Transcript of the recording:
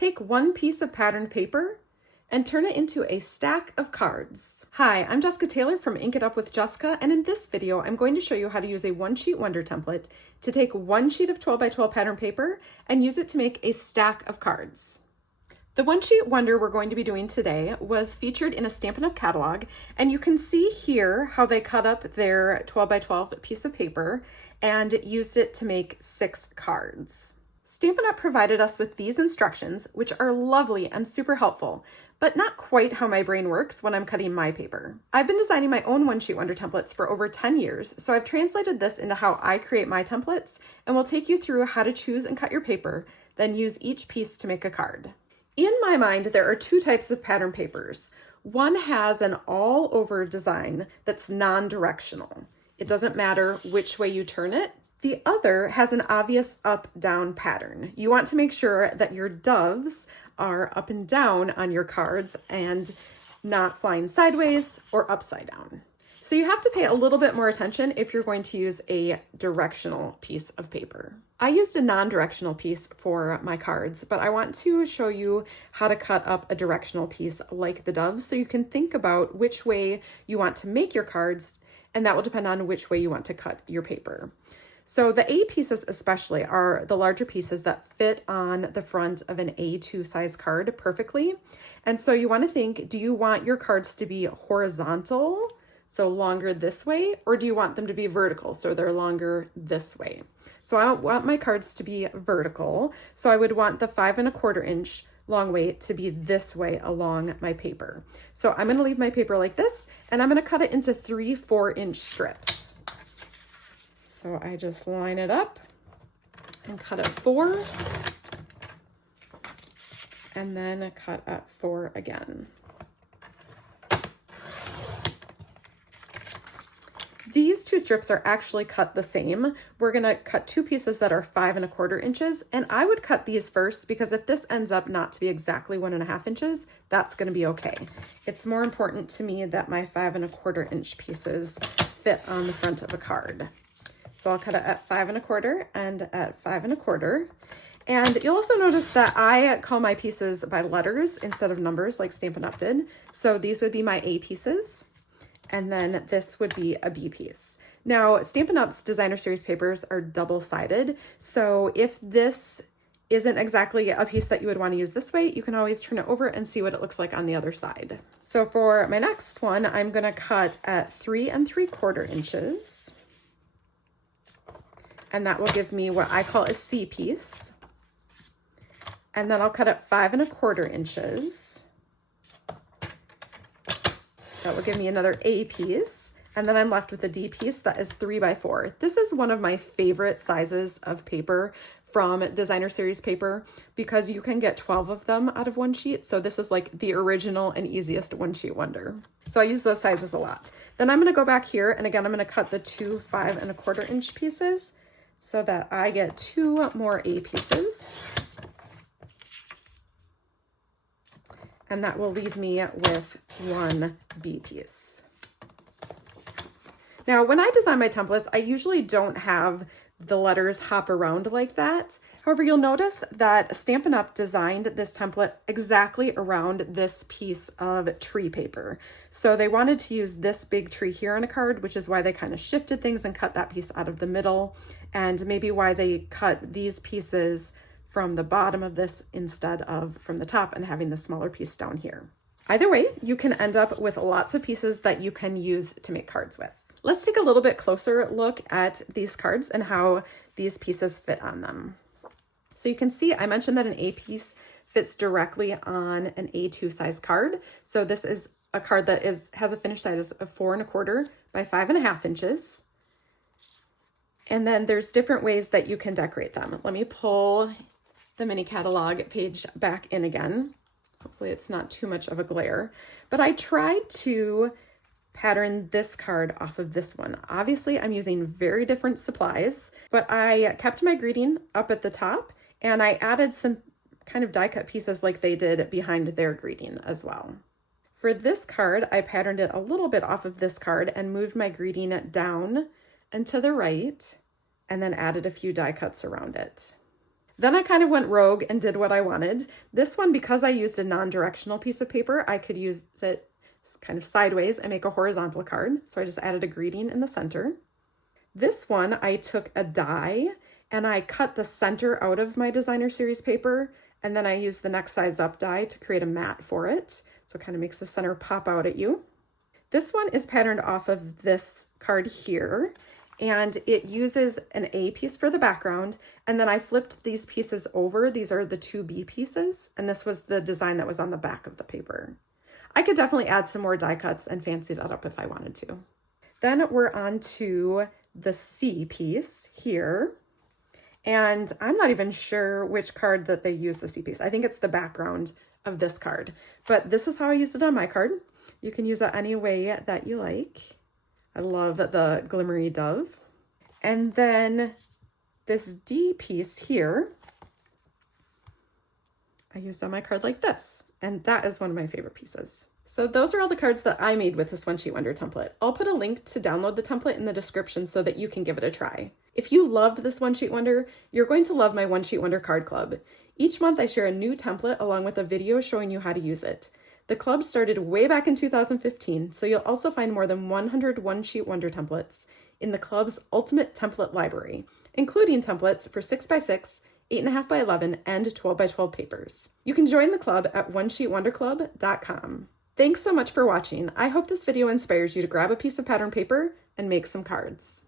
Take one piece of patterned paper and turn it into a stack of cards. Hi, I'm Jessica Taylor from Ink It Up with Jessica, and in this video, I'm going to show you how to use a one-sheet wonder template to take one sheet of 12 by 12 pattern paper and use it to make a stack of cards. The one-sheet wonder we're going to be doing today was featured in a Stampin' Up! Catalog, and you can see here how they cut up their 12 by 12 piece of paper and used it to make 6 cards. Stampin' Up! Provided us with these instructions, which are lovely and super helpful, but not quite how my brain works when I'm cutting my paper. I've been designing my own one-sheet wonder templates for over 10 years, so I've translated this into how I create my templates, and will take you through how to choose and cut your paper, then use each piece to make a card. In my mind, there are 2 types of pattern papers. One has an all-over design that's non-directional. It doesn't matter which way you turn it. The other has an obvious up-down pattern. You want to make sure that your doves are up and down on your cards and not flying sideways or upside down. So you have to pay a little bit more attention if you're going to use a directional piece of paper. I used a non-directional piece for my cards, but I want to show you how to cut up a directional piece like the doves so you can think about which way you want to make your cards, and that will depend on which way you want to cut your paper. So the A pieces especially are the larger pieces that fit on the front of an A2 size card perfectly. And so you want to think, do you want your cards to be horizontal, so longer this way, or do you want them to be vertical, so they're longer this way? So I want my cards to be vertical, so I would want the 5 1/4 inch long way to be this way along my paper. So I'm going to leave my paper like this, and I'm going to cut it into 3 4-inch strips. So I just line it up and cut at 4, and then cut at 4 again. These 2 strips are actually cut the same. We're gonna cut 2 pieces that are 5 1/4 inches, and I would cut these first because if this ends up not to be exactly 1 1/2 inches, that's gonna be okay. It's more important to me that my 5 1/4 inch pieces fit on the front of a card. So I'll cut it at 5 1/4 and at 5 1/4. And you'll also notice that I call my pieces by letters instead of numbers like Stampin' Up! Did. So these would be my A pieces, and then this would be a B piece. Now, Stampin' Up's designer series papers are double-sided. So if this isn't exactly a piece that you would want to use this way, you can always turn it over and see what it looks like on the other side. So for my next one, I'm gonna cut at 3 3/4 inches. And that will give me what I call a C piece. And then I'll cut at 5 1/4 inches. That will give me another A piece. And then I'm left with a D piece that is 3 by 4. This is one of my favorite sizes of paper from designer series paper because you can get 12 of them out of one sheet. So this is like the original and easiest one sheet wonder. So I use those sizes a lot. Then I'm gonna go back here, and again, I'm gonna cut the 2 5 1/4 inch pieces so that I get 2 more A pieces. And that will leave me with 1 B piece. Now, when I design my templates, I usually don't have the letters hop around like that. However, you'll notice that Stampin' Up! Designed this template exactly around this piece of tree paper. So they wanted to use this big tree here on a card, which is why they kind of shifted things and cut that piece out of the middle, and maybe why they cut these pieces from the bottom of this instead of from the top and having the smaller piece down here. Either way, you can end up with lots of pieces that you can use to make cards with. Let's take a little bit closer look at these cards and how these pieces fit on them. So you can see I mentioned that an A piece fits directly on an A2 size card. So this is a card that has a finished size of 4 1/4 by 5 1/2 inches. And then there's different ways that you can decorate them. Let me pull the mini catalog page back in again. Hopefully it's not too much of a glare, but I tried to pattern this card off of this one. Obviously I'm using very different supplies, but I kept my greeting up at the top and I added some kind of die cut pieces like they did behind their greeting as well. For this card, I patterned it a little bit off of this card and moved my greeting down and to the right, and then added a few die cuts around it. Then I kind of went rogue and did what I wanted. This one, because I used a non-directional piece of paper, I could use it kind of sideways and make a horizontal card. So I just added a greeting in the center. This one, I took a die and I cut the center out of my designer series paper, and then I used the next size up die to create a mat for it. So it kind of makes the center pop out at you. This one is patterned off of this card here, and it uses an A piece for the background, and then I flipped these pieces over. These are the two B pieces, and this was the design that was on the back of the paper. I could definitely add some more die cuts and fancy that up if I wanted to. Then we're on to the C piece here. And I'm not even sure which card that they use the C piece. I think it's the background of this card, but this is how I used it on my card. You can use it any way that you like. I love the glimmery dove. And then this D piece here, I used on my card like this. And that is one of my favorite pieces. So those are all the cards that I made with this One Sheet Wonder template. I'll put a link to download the template in the description so that you can give it a try. If you loved this One Sheet Wonder, you're going to love my One Sheet Wonder card club. Each month I share a new template along with a video showing you how to use it. The club started way back in 2015, so you'll also find more than 100 One Sheet Wonder templates in the club's ultimate template library, including templates for 6x6, 8.5x11, and 12x12 papers. You can join the club at onesheetwonderclub.com. Thanks so much for watching. I hope this video inspires you to grab a piece of pattern paper and make some cards.